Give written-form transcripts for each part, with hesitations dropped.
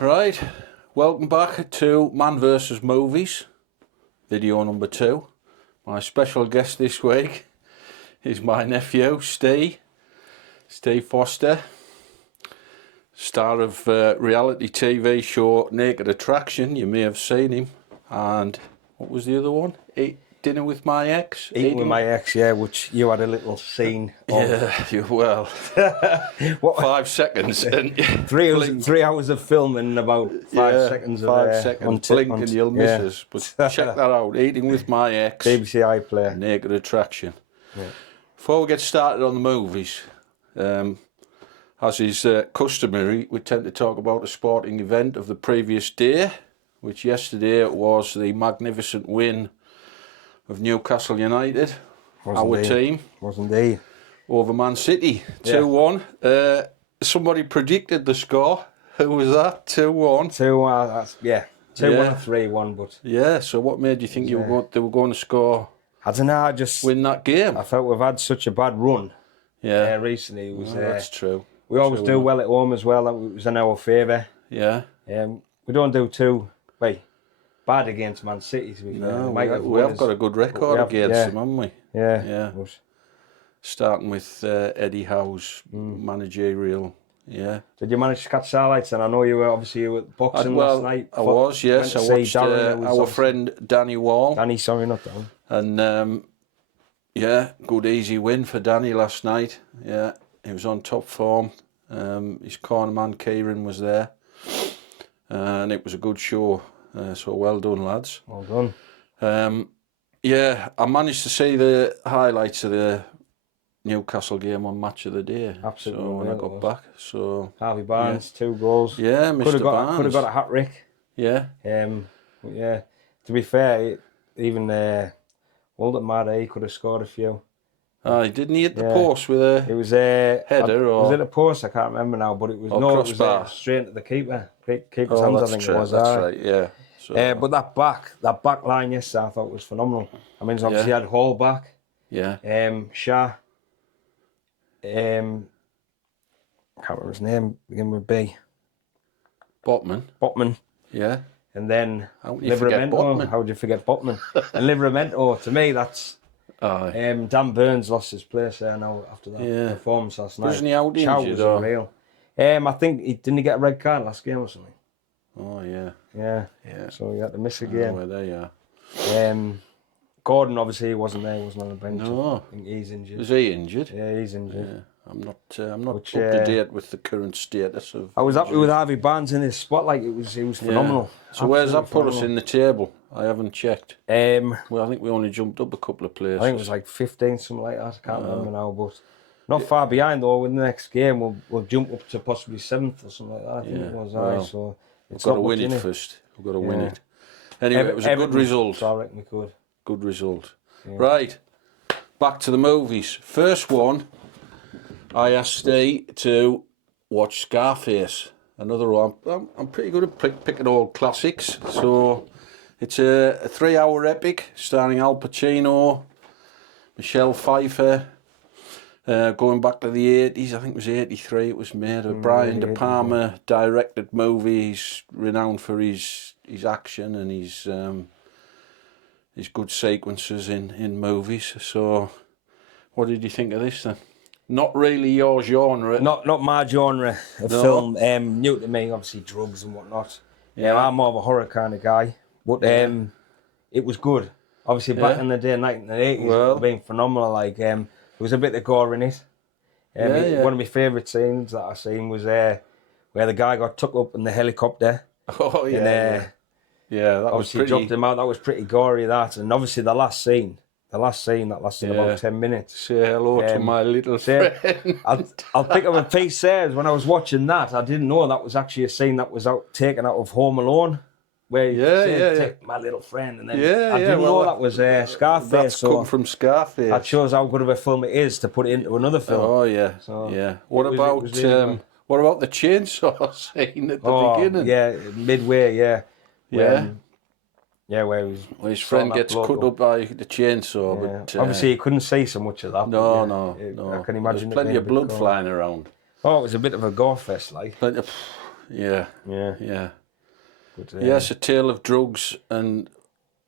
Right, welcome back to Man vs Movies, video number 2. My special guest this week is my nephew, Steve Foster, star of reality TV show Naked Attraction. You may have seen him. And what was the other one? Dinner with my ex? Eating with my ex, yeah, which you had a little scene of. Yeah, well, 5 seconds. And 3 hours of filming in about 5 seconds. 5 seconds, blink and you'll miss us. But check that out, Eating with my ex. BBC iPlayer. Naked Attraction. Yeah. Before we get started on the movies, as is customary, we tend to talk about a sporting event of the previous day, which yesterday was the magnificent win of Newcastle United, team. Was indeed. Over Man City, 2-1. Somebody predicted the score. Who was that? 2-1? 2-1, that's, 2-1 or 3-1, but... Yeah, so what made you think they were going to score? I don't know, I just... Win that game? I felt we've had such a bad run recently. It was, that's true. We always do well at home as well, it was in our favour. Yeah. We don't do too bad against Man City. No, we have got a good record against them, haven't we? Yeah. Starting with Eddie Howe's managerial. Yeah. Did you manage to catch the highlights? And I know you were at boxing last night. I was, yes. I watched our friend Danny Wall. Danny, sorry, not Darren. And good easy win for Danny last night. Yeah, he was on top form. His cornerman Kieran was there, and it was a good show. So well done, lads. Well done. I managed to see the highlights of the Newcastle game on Match of the Day. Absolutely. So when I got back, Harvey Barnes, 2 goals. Yeah, Mr. Barnes. Could have got a hat-trick. Yeah. To be fair, even Walden Mada, he could have scored a few. Didn't he hit the post with a it was a header? Was it a post? I can't remember now, but it was straight at the keeper. Keeper's hands, I think it was. That's right, yeah. So, but that back line yesterday, I thought was phenomenal. I mean, obviously he had Hall back. Yeah. Shah. I can't remember his name. Begin with B. Botman. Yeah. And then Livramento. How would you forget Botman? And Livramento, to me, that's... Dan Burns lost his place there now after that performance last night. Wasn't he out injured? Was unreal. I think didn't he get a red card last game or something? Oh yeah. Yeah. So he had to miss a game. Oh, there you are. Gordon obviously he wasn't there. He wasn't on the bench. No. I think he's injured. Is he injured? Yeah, he's injured. Yeah. I'm not up to date with the current status of. I was happy with Harvey Barnes in his spotlight. He was phenomenal. So absolutely where's that put us in the table? I haven't checked. Well, I think we only jumped up a couple of places. I think it was like 15, something like that. I can't remember now, but not far behind though. In the next game, we'll jump up to possibly 7th or something like that. I think it was. So we've got to win it first. We've got to win it. Anyway, it was a good result. So I reckon we could. Good result. Yeah. Right, back to the movies. First one, I asked Steve to watch Scarface. Another one. I'm pretty good at picking old classics. So it's a 3-hour epic starring Al Pacino, Michelle Pfeiffer, going back to the 80s. I think it was 83 it was made. A Brian De Palma directed movie. He's renowned for his action and his good sequences in movies. So what did you think of this then? Not really your genre. Not my genre of film. New to me, obviously drugs and whatnot. Yeah, I'm more of a horror kind of guy. But it was good. Obviously back in the day, 1980s, it would have been phenomenal. Like there was a bit of gore in it. One of my favourite scenes that I seen was where the guy got took up in the helicopter. Oh yeah. That obviously was pretty... dropped him out. That was pretty gory. That, and obviously the last scene that lasted about 10 minutes. Say hello to my little friend. I'll pick up a piece there. When I was watching that, I didn't know that was actually a scene that was taken out of Home Alone, where he said, "Take my little friend," and then I didn't know that was Scarface. That's come from Scarface. That shows how good of a film it is to put it into another film. Oh yeah, What about the chainsaw scene at the beginning? Yeah, midway. Where his friend gets cut up by the chainsaw. Yeah. But obviously, you couldn't see so much of that. No. I can imagine there's plenty of blood flying around. Oh, it was a bit of a gore fest, like. Yeah. Yeah. Yeah. But, Yes, a tale of drugs and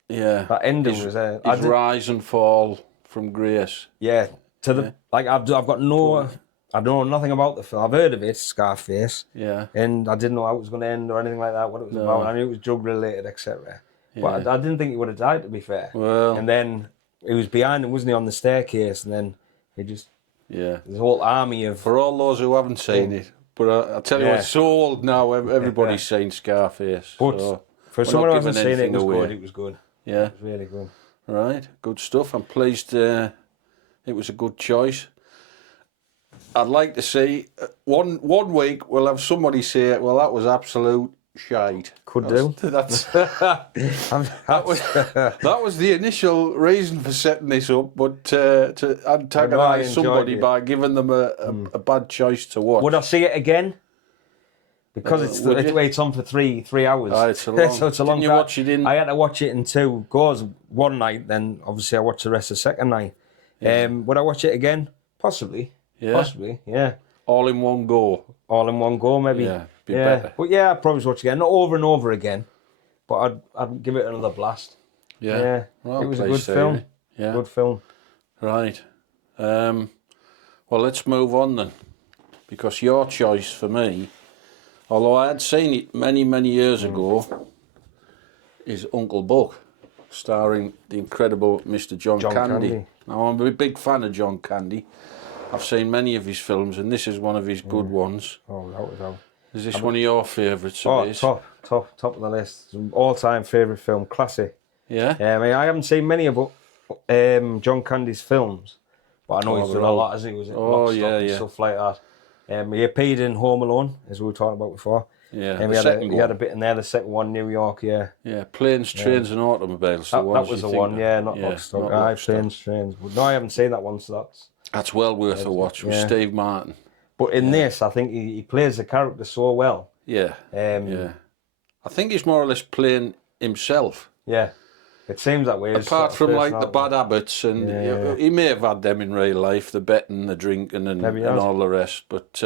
that ending was his rise and fall from grace. Yeah, I've got no, I know nothing about the film. I've heard of it, Scarface. Yeah. And I didn't know how it was going to end or anything like that. What it was about. I knew it was drug related, etc. But I didn't think he would have died. To be fair. Well. And then he was behind him, wasn't he, on the staircase? And then he just there's a whole army of. For all those who haven't seen it, but I tell you what, it's so old now. Everybody's seen Scarface. But so for someone who hasn't seen it, it was good. It was good. Yeah, it was really good. Right, good stuff. I'm pleased. It was a good choice. I'd like to see one week we'll have somebody say, "Well, that was absolute shite." Could do. That was the initial reason for setting this up, but to antagonise somebody by giving them a bad choice to watch. Would I see it again? Because it's on for three hours. It's a long. So it's a long. Didn't you watch it in? I had to watch it in 2 goes one night. Then obviously I watched the rest the second night. Yeah. Would I watch it again? Possibly. Yeah. Possibly. Yeah. All in one go. All in one go, maybe. Yeah. Be better. But yeah, I'd probably watch it again, not over and over again, but I'd give it another blast. Yeah. Yeah. Well, it was a good film. Yeah. Good film. Right. Well, let's move on then, because your choice for me, although I had seen it many, many years ago, is Uncle Buck, starring the incredible Mr. John Candy. Now, I'm a big fan of John Candy. I've seen many of his films, and this is one of his good ones. Oh, that was out. Is this one of your favourites? Top of the list. All-time favourite film, classic. Yeah? I mean, I haven't seen many of John Candy's films, but I know he's done a lot, hasn't he? Was it Lock, Stock and stuff like that. He appeared in Home Alone, as we were talking about before. Yeah, he had a bit in there, the second one, New York, Yeah, Planes, Trains and Automobiles. That was the one, not Lock, Stock. Planes, Trains. But no, I haven't seen that one, so that's well worth a watch with Steve Martin. But in this, I think he plays the character so well. Yeah. I think he's more or less playing himself. Yeah. It seems that way. Apart from like the bad habits, and he may have had them in real life, the betting, the drinking, and all the rest. But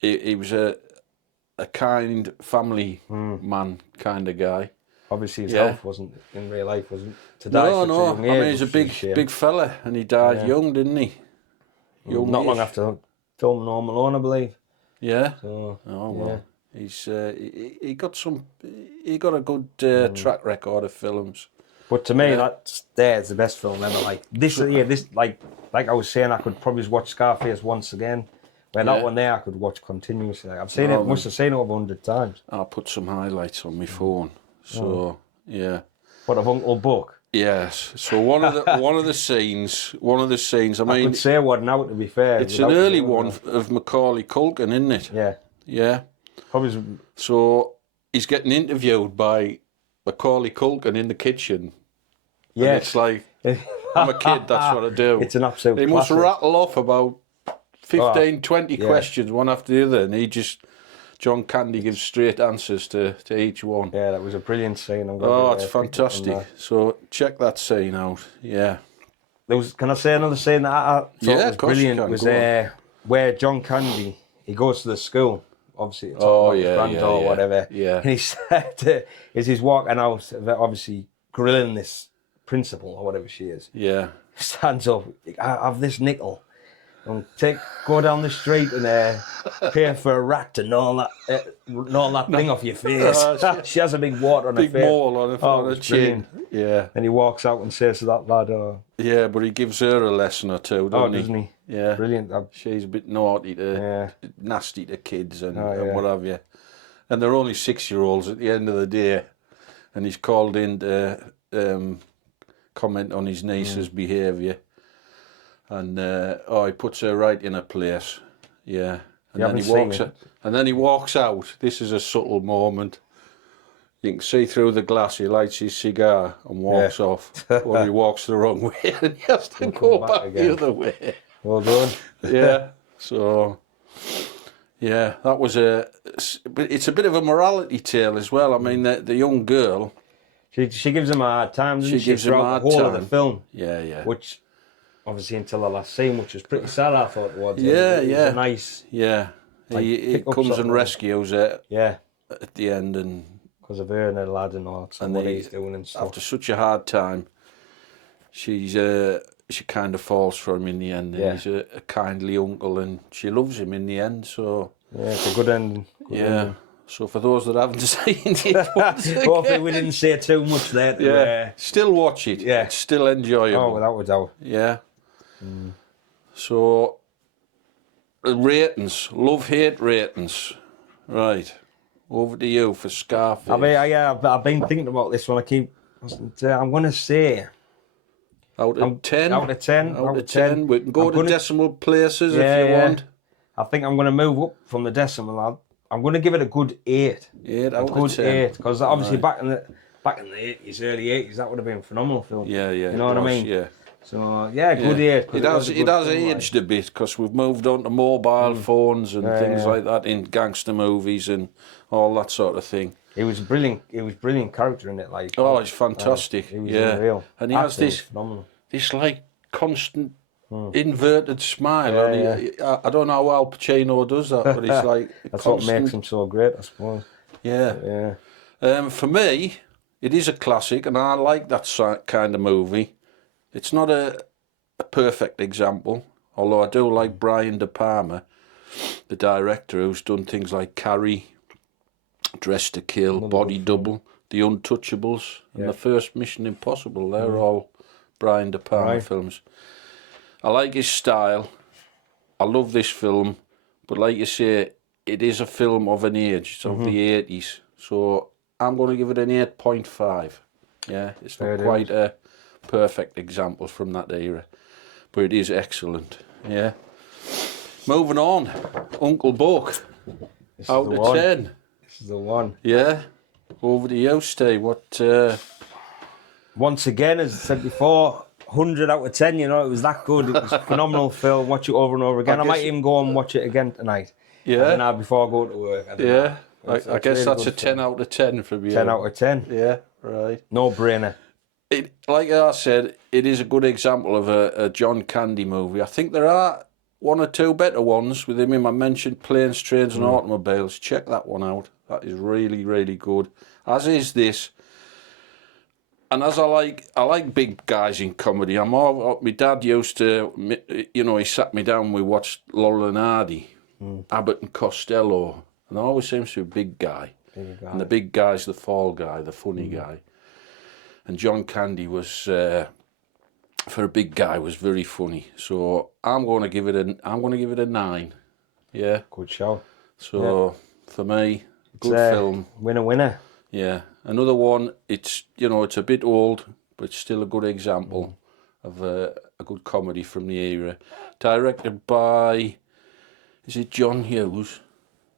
he was a kind family man kind of guy. Obviously, his health wasn't in real life, wasn't to die. No. I mean, he's a big fella, and he died young, didn't he? Not long after filming Home Alone, I believe. Yeah. So, well, he's he got a good track record of films. But to me, there's the best film ever. Like this, like I was saying, I could probably watch Scarface once again. Where that one there, I could watch continuously. I've seen it, must have seen it over 100 times. I'll put some highlights on my phone. So What of Uncle Buck? Yes. So one of the scenes. I could say one now. To be fair, it's an early one of Macaulay Culkin, isn't it? Yeah. Yeah. Probably. So he's getting interviewed by Macaulay Culkin in the kitchen. Yeah. It's like, I'm a kid. That's what I do. It's an absolute. He must rattle off about 15, 20 yeah. questions, one after the other, and John Candy gives straight answers to each one. Yeah, that was a brilliant scene. It's fantastic. So check that scene out. Yeah. Can I say another scene that I thought was brilliant? Was where John Candy, he goes to the school, obviously to talk about his granddaughter or whatever. Yeah. And he said, as he's walking out, obviously grilling this principal or whatever she is. Yeah. Stands up, I have this nickel. And go down the street and pay for a rat and all that thing off your face. She has a big water on her face. Big mole on her chin. Yeah. And he walks out and says to that lad, yeah, but he gives her a lesson or two, doesn't he? Yeah. Brilliant. She's a bit naughty nasty to kids and what have you. And they're only 6-year-olds at the end of the day. And he's called in to comment on his niece's behaviour. And he puts her right in her place. Yeah. And then he walks out. This is a subtle moment. You can see through the glass he lights his cigar and walks off. Or he walks the wrong way and he has to go back the other way. Well done. Yeah. So that was but it's a bit of a morality tale as well. I mean, the young girl. She gives him a hard time, doesn't she? Gives him a hard time. The whole of the film. Yeah. Which, obviously, until the last scene, which was pretty sad, I thought. Towards it. It was a nice. Yeah. He comes and rescues her Yeah. at the end, and because of her and her lad and all, and what he's doing and stuff. After such a hard time, she kind of falls for him in the end, and he's a kindly uncle, and she loves him in the end. So yeah, it's a good ending. Ending. So for those that haven't seen it, hopefully we didn't say too much there. Still watch it. Yeah, it's still enjoyable. Oh, without a doubt. Yeah. So ratings, love-hate ratings, right? Over to you for Scarface. I've been thinking about this one. I'm going to say out of 10. Out of 10. Out of 10. We can go to decimal places if you want. I think I'm going to move up from the decimal. I'm going to give it a good 8. 8 out of 10. 8, because obviously back in the 80s, early 80s, that would have been a phenomenal film. Yeah. You know what I mean? Yeah. So good 8. It has aged a bit because we've moved on to mobile phones and things like that in gangster movies and all that sort of thing. He was brilliant. He was brilliant character in it. Like, he's fantastic. He was unreal. And he has this like constant inverted smile. And I don't know how Al Pacino does that, but it's like that's constant. What makes him so great, I suppose. Yeah. For me, it is a classic, and I like that kind of movie. It's not a perfect example, although I do like Brian De Palma, the director, who's done things like Carrie, Dress to Kill, Body Double, The Untouchables, and the first Mission Impossible. They're all Brian De Palma films. I like his style. I love this film, but like you say, it is a film of an age. It's of the 80s. So I'm going to give it an 8.5. Yeah, it's not quite a perfect example from that era, but it is excellent. Yeah. Moving on, Uncle Buck, out of 10. This is the one. Yeah. Over to you, Steve. What? Once again, as I said before, 100 out of 10. You know, it was that good. It was a phenomenal film. Watch it over and over again. I might even go and watch it again tonight. Yeah. Now before I go to work. I guess that's a 10 out of 10 from you. 10 out of 10. Yeah. Right. No brainer. Like I said, it is a good example of a John Candy movie. I think there are one or two better ones with him. I mentioned Planes, Trains and Automobiles. Check that one out. That is really, really good. As is this. And as I like big guys in comedy. My dad used to, he sat me down, we watched Laurel and Hardy, Abbott and Costello. And there always seems to be a big guy. And the big guy's the fall guy, the funny guy. And John Candy was, for a big guy, was very funny. So I'm going to give it a 9. Yeah. Good show. So for me, good film. Winner. Yeah. Another one. It's a bit old, but it's still a good example of a good comedy from the era. Directed by, is it John Hughes?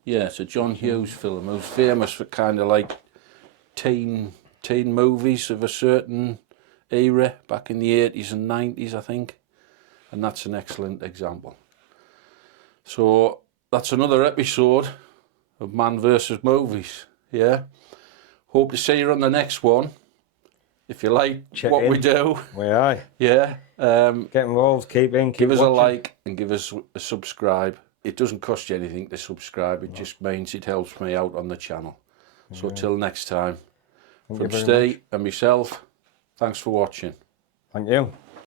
Yeah, it's a John Hughes film. Who's famous for kind of like teen movies of a certain era back in the 80s and 90s, I think. And that's an excellent example. So that's another episode of Man vs. Movies. Yeah. Hope to see you on the next one. If you like we do. We are. Yeah. Get involved, give us watching. a like and give us a subscribe. It doesn't cost you anything to subscribe. It just means it helps me out on the channel. So till next time. From Steve and myself, thanks for watching. Thank you.